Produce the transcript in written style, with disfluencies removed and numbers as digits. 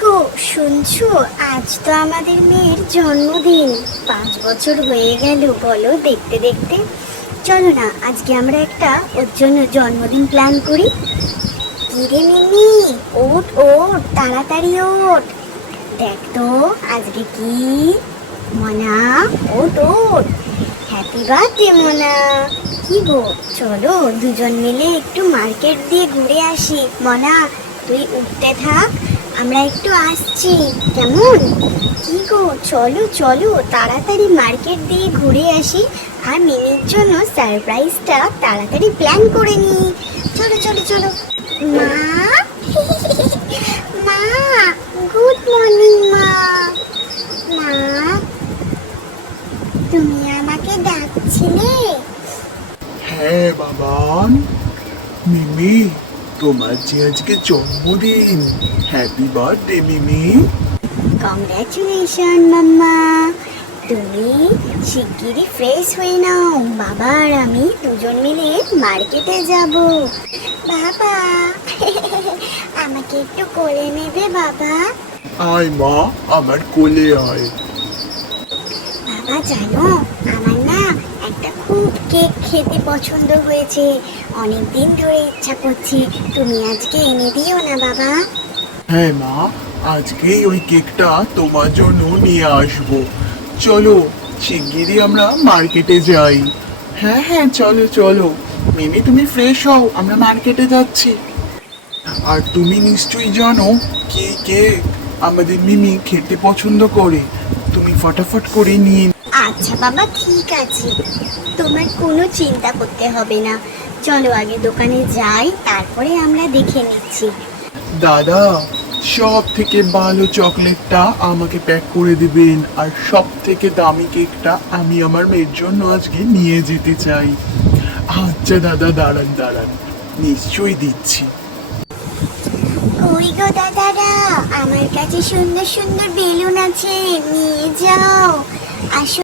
গো, শুনছো? আজ তো আমাদের মেয়ের জন্মদিন। 5 বছর হয়ে গেল বলো, দেখতে দেখতে। চলো না, আজকে আমরা একটা ওর জন্য জন্মদিন প্ল্যান করি। কিরে মিমি, ওঠ ওঠ, তাড়াতাড়ি ওঠ। দেখ তো আজকে কি। মনা, ওঠ ওঠ। হ্যাপি বার্থডে মনা। কি গো, চলো দুজন মিলে একটু মার্কেট দিয়ে ঘুরে আসি। মনা, তুই উঠতে থাক, আমরা একটু আসছি, কেমন? কি গো, চলো চলো তাড়াতাড়ি মার্কেট দিয়ে ঘুরে আসি, আর মিমির জন্য সারপ্রাইজটা তাড়াতাড়ি প্ল্যান করে নি। চলো চলো চলো। মা, মা, গুড মর্নিং মা। মা, তুমি আমাকে ডাকছিলে? হ্যাঁ বাবান, মিমি, তোমার যে আজকে জন্মদিন। হ্যাপি বার্থডে মিমি। কংগ্রাচুলেশন মাম্মা। তুমি শিগগিরই ফ্রেশ হয়ে নাও, বাবা আর আমি দুজন মিলে মার্কেটে যাব। বাবা, আমাকে একটু কোলে নেবে বাবা? আয় মা, আমার কোলে আয়। বাবা জানো, আমার না একটা খুব কেক খেতে পছন্দ হয়েছে, অনেক দিন ধরে ইচ্ছা করছে। তুমি আজকে এনে দিও না বাবা? হ্যাঁ মা, আজকেই ওই কেকটা তোমার জন্য নিয়ে আসবো। চলো শিগগিরই আমরা মার্কেটে যাই। হ্যাঁ হ্যাঁ, চলো চলো। মিমি তুমি ফ্রেশ হও, আমরা মার্কেটে যাচ্ছি। আর তুমি নিশ্চয়ই জানো কি কেক আমাদের মিমি খেতে পছন্দ করে। তুমি ফটাফট করে নিয়ে। আচ্ছা বাবা, ঠিক আছে, তোমার কোনো চিন্তা করতে হবে না। চলো আগে দোকানে যাই, তারপরে আমরা দেখে নিচ্ছি। দাদা, সব থেকে ভালো চকলেটটা আমাকে প্যাক করে দিবেন, আর সব থেকে দামি কেকটা আমি আমার মেয়ের জন্য আজকে নিয়ে যেতে চাই। আচ্ছা দাদা, দাঁড়ান দাঁড়ান, নিশ্চয়ই দিচ্ছি। ওই গো দাদারা, আমার কাছে সুন্দর সুন্দর বেলুন আছে, নিয়ে যাও। আসো